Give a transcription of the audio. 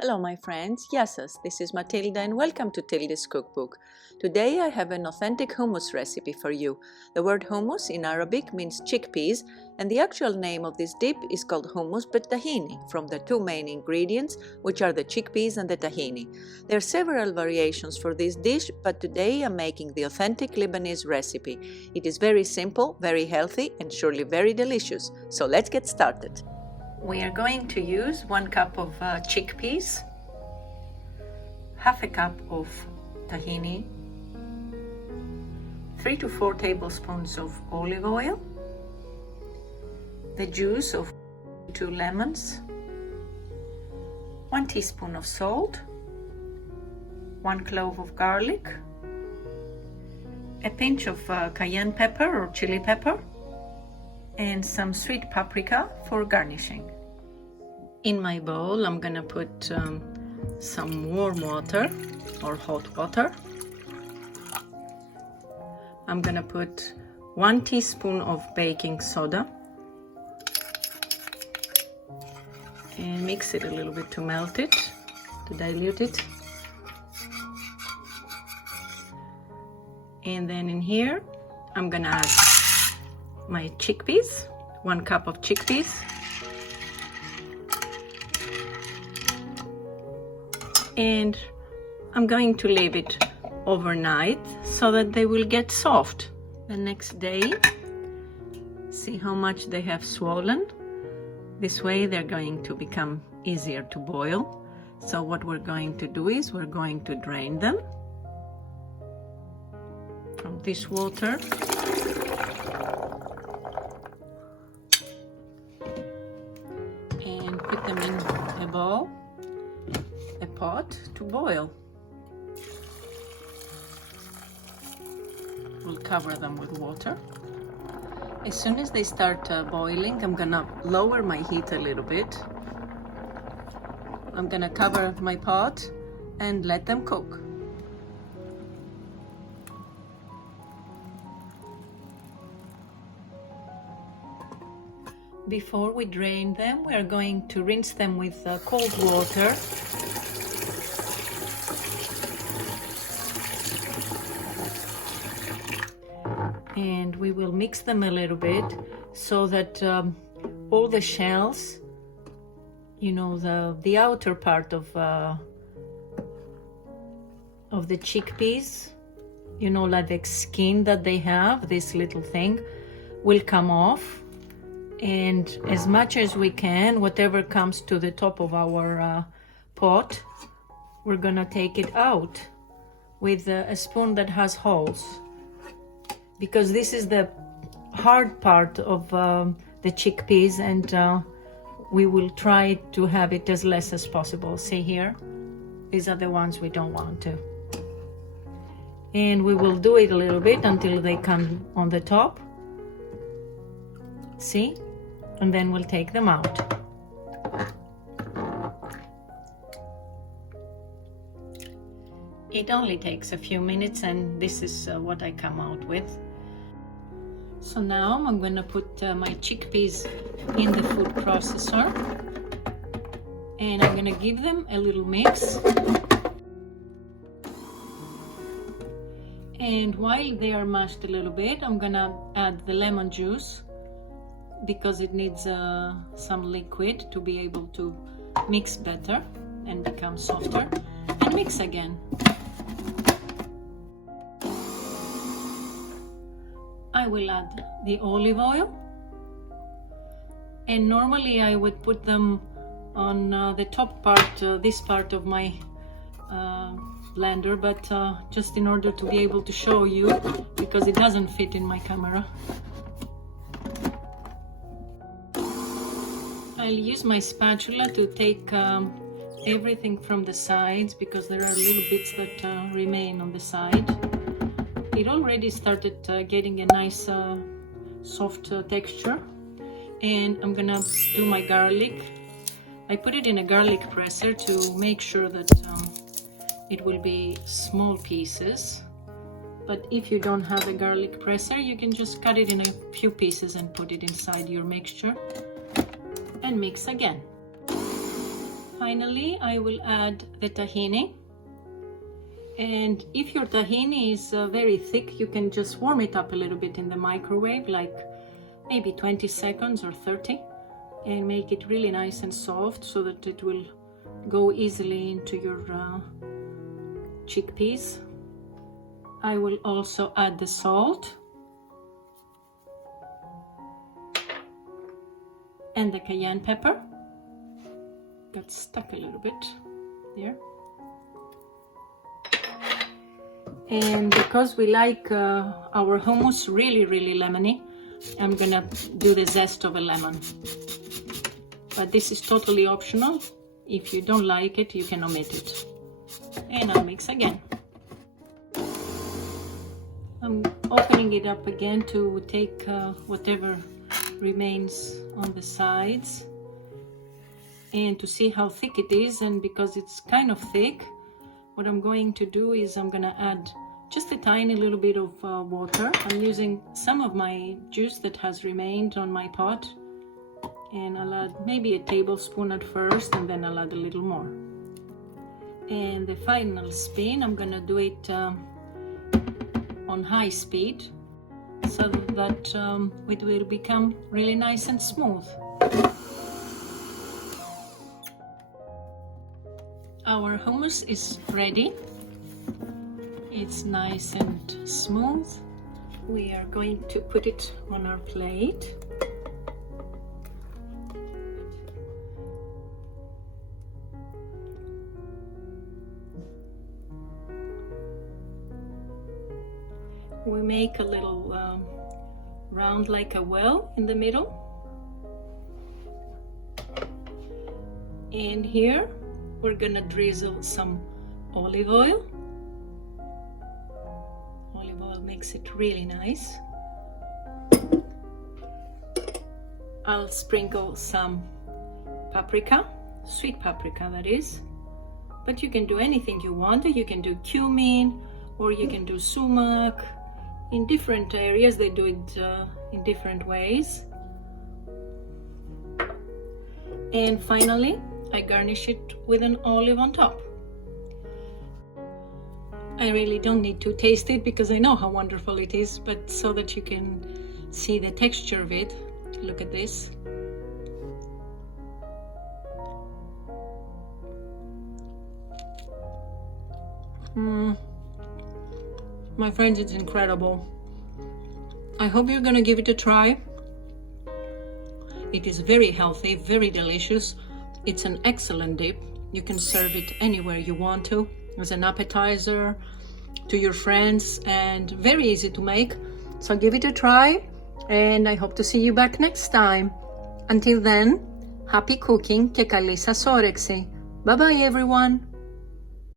Hello my friends, Yasas, this is Matilda and welcome to Tilda's Cookbook. Today I have an authentic hummus recipe for you. The word hummus in Arabic means chickpeas and the actual name of this dip is called hummus but tahini from the two main ingredients which are the chickpeas and the tahini. There are several variations for this dish but today I'm making the authentic Lebanese recipe. It is very simple, very healthy and surely very delicious. So let's get started. We are going to use 1 cup of chickpeas, half a cup of tahini, 3 to 4 tablespoons of olive oil, the juice of 2 lemons, 1 teaspoon of salt, 1 clove of garlic, a pinch of cayenne pepper or chili pepper, and some sweet paprika for garnishing. In my bowl I'm gonna put some warm water or hot water. I'm gonna put 1 teaspoon of baking soda and mix it a little bit to melt it, to dilute it. And then in here I'm gonna add my chickpeas, 1 cup of chickpeas, and I'm going to leave it overnight so that they will get soft. The next day, see how much they have swollen. This way they're going to become easier to boil. So what we're going to do is we're going to drain them from this water. Put them in a bowl, a pot to boil. We'll cover them with water. As soon as they start boiling, I'm gonna lower my heat a little bit. I'm gonna cover my pot and let them cook. Before we drain them, we are going to rinse them with cold water. And we will mix them a little bit so that all the shells, you know, the outer part of the chickpeas, you know, like the skin that they have, this little thing, will come off. And as much as we can, whatever comes to the top of our pot, we're gonna take it out with a spoon that has holes, because this is the hard part of the chickpeas, and we will try to have it as less as possible. See here, these are the ones we don't want to, and we will do it a little bit until they come on the top. See? And then we'll take them out. It only takes a few minutes and this is what I come out with. So now I'm going to put my chickpeas in the food processor and I'm going to give them a little mix. And while they are mashed a little bit, I'm going to add the lemon juice, because it needs some liquid to be able to mix better and become softer, and mix again. I will add the olive oil, and normally I would put them on the top part, this part of my blender, but just in order to be able to show you, because it doesn't fit in my camera, I'll use my spatula to take everything from the sides, because there are little bits that remain on the side. It already started getting a nice soft texture, and I'm gonna do my garlic. I put it in a garlic presser to make sure that it will be small pieces, but if you don't have a garlic presser, you can just cut it in a few pieces and put it inside your mixture and mix again. Finally, I will add the tahini. And if your tahini is very thick, you can just warm it up a little bit in the microwave, like maybe 20 seconds or 30, and make it really nice and soft so that it will go easily into your chickpeas. I will also add the salt and the cayenne pepper. Got stuck a little bit there. And because we like our hummus really lemony, I'm gonna do the zest of a lemon. But this is totally optional. If you don't like it, you can omit it. And I'll mix again. I'm opening it up again to take whatever remains on the sides and to see how thick it is. And because it's kind of thick, what I'm going to do is I'm gonna add just a tiny little bit of water. I'm using some of my juice that has remained on my pot, and I'll add maybe a tablespoon at first, and then I'll add a little more. And the final spin, I'm gonna do it on high speed so that it will become really nice and smooth. Our hummus is ready. It's nice and smooth. We are going to put it on our plate. We make a little round like a well in the middle. And here we're gonna drizzle some olive oil. Olive oil makes it really nice. I'll sprinkle some paprika, sweet paprika that is. But you can do anything you want. You can do cumin, or you can do sumac. In different areas they do it in different ways. And finally, I garnish it with an olive on top. I really don't need to taste it because I know how wonderful it is, but so that you can see the texture of it, look at this. My friends, it's incredible. I hope you're gonna give it a try. It is very healthy, very delicious. It's an excellent dip. You can serve it anywhere you want to, as an appetizer, to your friends, and very easy to make. So give it a try, and I hope to see you back next time. Until then, happy cooking και καλή σας όρεξη. Bye bye everyone.